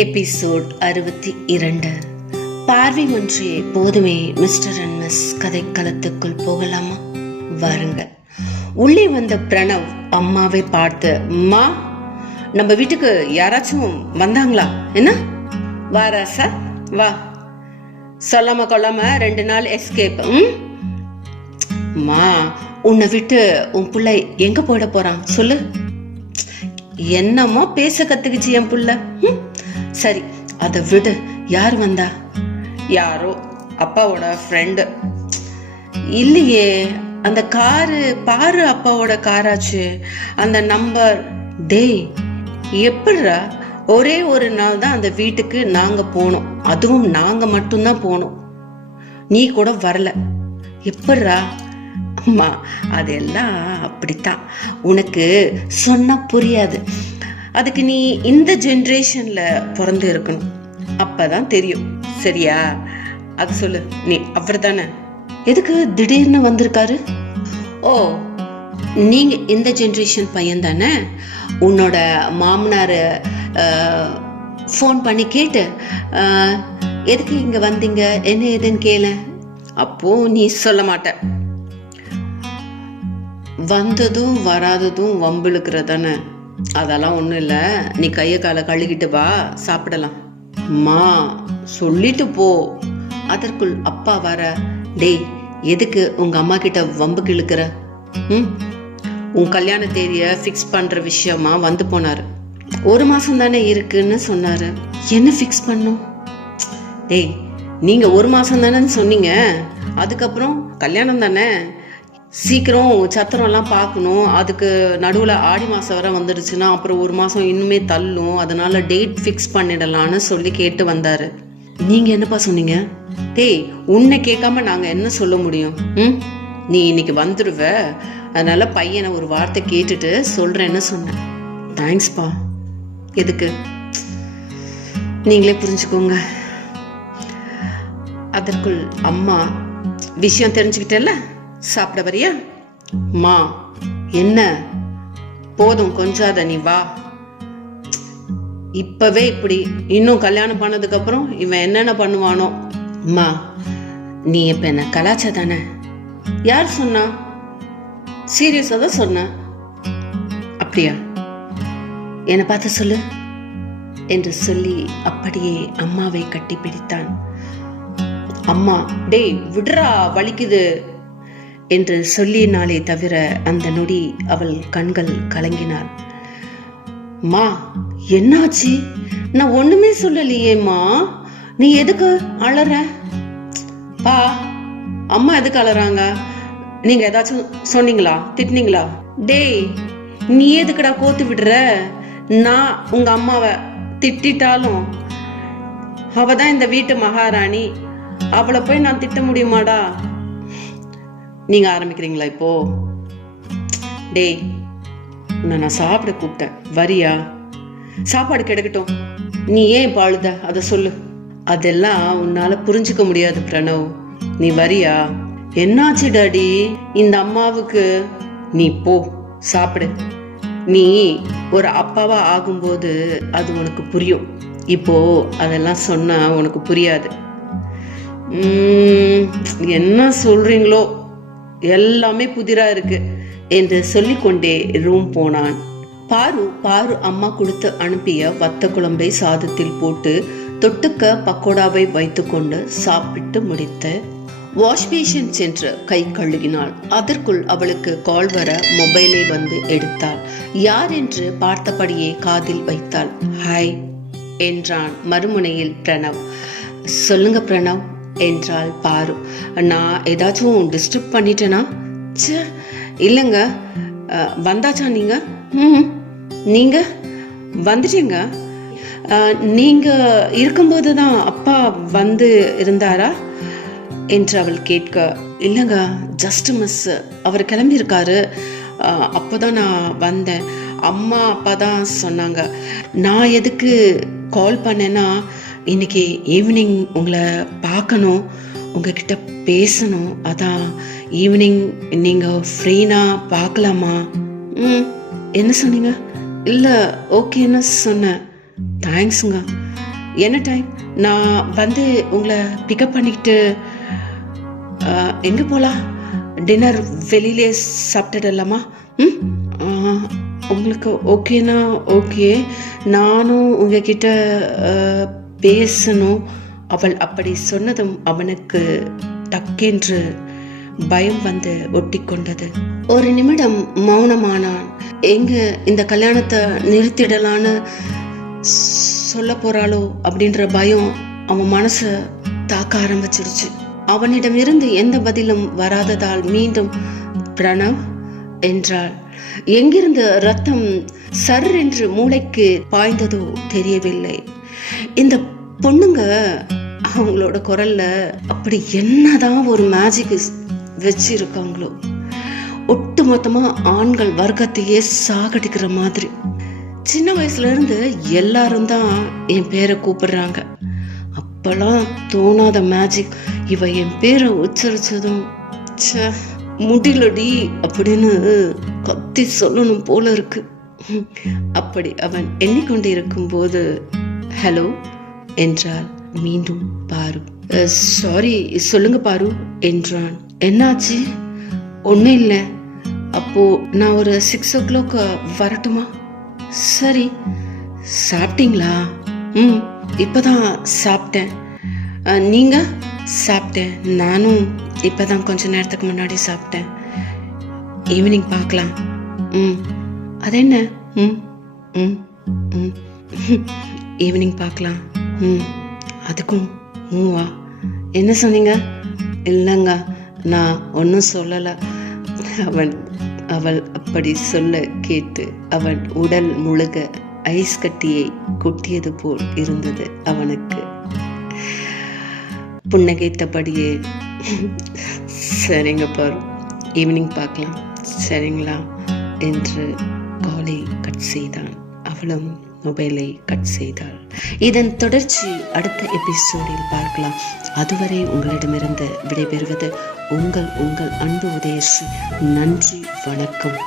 Episode 62. பார்வை ஒன்றே போதுமே மிஸ்டர் அண்ட் மிஸ் கதைக்களத்துக்குள் போகலாமா? வாருங்கள். உள்ளே வந்த பிரணவ் அம்மாவை பார்த்து, அம்மா, நம்ம வீட்டுக்கு யாராச்சும் வந்தாங்களா? என்ன வாரா சார், வா, சொல்லாம கொள்ளாம 2 நாள் எஸ்கேப். அம்மா, உன்னை விட்டு உன் பிள்ளை எங்க போயிட போறான் சொல்லு. என்னமோ பேச கத்துக்குச்சு என் புள்ள. சரி, அதை விடு. யார் வந்தா? யாரோ அப்பாவோட ஃப்ரெண்டு. இல்லையே, அந்த காரு பாரு அப்பாவோட காராச்சு. அந்த நம்பர். டேய், எப்படிரா? ஒரே ஒரு நாள் தான் அந்த வீட்டுக்கு நாங்க போனோம், அதுவும் நாங்க மட்டும்தான் போனோம், நீ கூட வரல. எப்படிரா? அம்மா, அதெல்லாம் அப்படித்தான், உனக்கு சொன்னா புரியாது. அதுக்கு நீ இந்த ஜெனரேஷன்ல பிறந்து இருக்கணும், அப்பதான் தெரியும். சரியா? அது சொல்லு. நீ அவர் தானே? எதுக்கு திடீர்னு வந்திருக்காரு? ஓ, நீங்க இந்த ஜெனரேஷன் பையன் தானே? உன்னோட மாமனார் ஃபோன் பண்ணி கேட்டு எதுக்கு இங்க வந்தீங்க என்ன ஏதுன்னு கேள. அப்போ நீ சொல்ல மாட்ட. வந்ததும் வராததும் வம்பிழுக்கிறதானே? அதெல்லாம் ஒண்ணும் இல்ல, நீ கைய காலை கழுகிட்டு வா, சாப்பிடலாம். அம்மா, சொல்லிட்டு போ. அதற்குள் அப்பா வர, டேய், எதுக்கு உங்க அம்மா கிட்ட வம்புக்கு இழுக்கிற? உன் கல்யாண தேதிய பிக்ஸ் பண்ற விஷயமா வந்து போனாரு. 1 மாசம் தானே இருக்குன்னு சொன்னாரு. என்ன பிக்ஸ் பண்ணும்? டேய், நீங்க 1 மாசம் தானே சொன்னீங்க, அதுக்கப்புறம் கல்யாணம் தானே, சீக்கிரம் சத்திரம் எல்லாம் பார்க்கணும். அதுக்கு நடுவில் ஆடி மாதம் வர வந்துடுச்சுன்னா அப்புறம் 1 மாதம் இன்னுமே தள்ளும், அதனால டேட் ஃபிக்ஸ் பண்ணிடலான்னு சொல்லி கேட்டு வந்தாரு. நீங்க என்னப்பா சொன்னீங்க? டேய், உன்னை கேட்காம நாங்க என்ன சொல்ல முடியும்? நீ இன்னைக்கு வந்துடுவ, அதனால பையனை ஒரு வார்த்தை கேட்டுட்டு சொல்றேன்னு சொன்னேன். தேங்க்ஸ்பா. எதுக்கு? நீங்களே புரிஞ்சுக்கோங்க. அதற்குள் அம்மா, விஷயம் தெரிஞ்சுக்கிட்டேல்ல, சாப்பிட வரியா? மா, என்ன போதும், கொஞ்சாத, நீ வா. இப்பவே இப்படி, இன்னும் கல்யாணம் பண்ணதுக்கு அப்புறம் இவன் என்னென்ன பண்ணுவானோ. அம்மா, நீ இப்ப என்ன கலாச்சா தானே? யார் சொன்னா? சீரியஸா தான் சொன்ன. அப்படியா? என்னை பார்த்து சொல்லு என்று சொல்லி அப்படியே அம்மாவை கட்டி பிடித்தான். அம்மா, டேய் விடுறா, வலிக்குது என்று சொல்லினாலே தவிர அந்த நொடி அவள் கண்கள் கலங்கினாள். மா, என்னாச்சு? நான் ஒண்ணுமே சொல்லலையேம்மா, நீ எதுக்கு அழற? பா, அம்மா எதுக்கு அழறாங்க? நீங்க ஏதாச்சும் சொன்னீங்களா, திட்டினீங்களா? டேய், நீ எதுக்குடா கோத்து விடுற? நான் உங்க அம்மாவை திட்டாலும் அவதான் இந்த வீட்டு மகாராணி, அவளை போய் நான் திட்ட முடியுமாடா? நீங்க ஆரம்பிக்கிறீங்களா இப்போ? டேய், நான் சாப்பிட கூப்பிட்டேன், வரியா? சாப்பாடு கிடைக்கட்டும், நீ ஏன் பாழுத அதை சொல்லு. அதெல்லாம் உன்னால புரிஞ்சுக்க முடியாது பிரணவ், நீ வரியா? என்னாச்சு டாடி இந்த அம்மாவுக்கு? நீ போ, சாப்பிடு. நீ ஒரு அப்பாவா ஆகும்போது அது உனக்கு புரியும், இப்போ அதெல்லாம் சொன்னா உனக்கு புரியாது. என்ன சொல்றீங்களோ, எல்லாமே புதிரா இருக்கு என்று சொல்லிக்கொண்டே ரூம் போனான். பாரு அம்மா கொடுத்து அனுப்பிய வத்த குழம்பை சாதத்தில் போட்டு தொட்டுக்க பக்கோடாவை வைத்துக்கொண்டு சாப்பிட்டு முடித்து வாஷ் பேஷன் சென்று கை கழுகினாள். அதற்குள் அவளுக்கு கால் வர மொபைலை வந்து எடுத்தாள். யார் என்று பார்த்தபடியே காதில் வைத்தாள். ஹாய் என்றான் மறுமுனையில் பிரணவ். சொல்லுங்க பிரணவ் என்றாள் பாரு. நான் ஏதாச்சும் டிஸ்டர்ப் பண்ணிட்டேனா? இல்லைங்க. வந்தாச்சா நீங்க? நீங்க வந்துட்டீங்க. நீங்க இருக்கும்போது தான் அப்பா வந்து இருந்தாரா என்று அவள் கேட்க, இல்லைங்க, ஜஸ்ட் மிஸ், அவர் கிளம்பி இருக்காரு, அப்போதான் நான் வந்தேன். அம்மா அப்பா தான் சொன்னாங்க. நான் எதுக்கு கால் பண்ணேன்னா, இன்னைக்கு ஈவினிங் உங்களை பார்க்கணும், உங்ககிட்ட பேசணும், அதான் ஈவினிங் நீங்க ஃப்ரீனா பார்க்கலாமா? என்ன சொன்னீங்க? இல்லை, ஓகேன்னு சொன்னேன். தேங்க்ஸுங்க. என்ன டைம்? நான் வந்து உங்களை பிக்கப் பண்ணிக்கிட்டு எங்கே போகலாம்? டின்னர் வெளியிலே சாப்பிட்டுடலாமா? உங்களுக்கு ஓகேனா ஓகே. நானும் உங்ககிட்ட பேசணும். அவள் அப்படி சொன்னதும் அவனுக்கு டக்கென்று பயம் வந்து ஒட்டி கொண்டது. ஒரு நிமிடம் மௌனமானான். எங்க இந்த கல்யாணத்தை நிறுத்திடலான்னு சொல்ல போறாளோ அப்படின்ற பயம் அவன் மனசை தாக்க ஆரம்பிச்சிடுச்சு. அவனிடமிருந்து எந்த பதிலும் வராததால் மீண்டும் பிரணவ் என்றாள். எங்கிருந்து ரத்தம் சர் என்று மூளைக்கு பாய்ந்ததோ தெரியவில்லை. இந்த பொண்ணுங்க அவங்களோட குரல்ல அப்படி என்னதான் ஒரு மேஜிக் வச்சிருக்காங்களோ, ஒட்டு மொத்தமா ஆண்கள் வர்க்கத்தையே சாகடிக்கிற மாதிரி. சின்ன வயசுல இருந்து எல்லாரும் தான் என் பேரை கூப்பிடுறாங்க. அப்பெல்லாம் தோணாத மேஜிக் இவ என் பேரை உச்சரிச்சதும் முடியலடி அப்படின்னு கத்தி சொல்லணும் போல இருக்கு. அப்படி அவன் எண்ணிக்கொண்டு இருக்கும் போது ஹலோ என்றாள் மீண்டும் பாரு. சாரி சொல்லுங்க பாரு என்றான். என்னாச்சு? ஒன்றும் இல்லை. அப்போ நான் ஒரு 6 o'clock வரட்டுமா? சரி. சாப்பிட்டீங்களா? இப்பதான் சாப்பிட்டேன். நீங்க? சாப்பிட்டேன். நானும் இப்பதான் கொஞ்ச நேரத்துக்கு முன்னாடி சாப்பிட்டேன். ஈவினிங் பார்க்கலாம். அது என்ன? ஈவினிங் பார்க்கலாம். அதுக்கும் வா. என்ன சொன்னீங்க? இல்லைங்க, நான் ஒன்றும் சொல்லலை. அவள் அப்படி சொல்ல கேட்டு அவன் உடல் முழுக ஐஸ் கட்டியை கொட்டியது போல் இருந்தது. அவனுக்கு புன்னகைத்தபடியே சரிங்க பாரு, ஈவினிங் பார்க்கலாம் சரிங்களா என்று காலை கட் செய்தான். அவளும் மொபைலை கட் செய்தாள். இதன் தொடர்ச்சி அடுத்த எபிசோடில் பார்க்கலாம். அதுவரை உங்களிடமிருந்து விடைபெறுவது உங்கள் அன்பு உதயஸ்ரீ. நன்றி, வணக்கம்.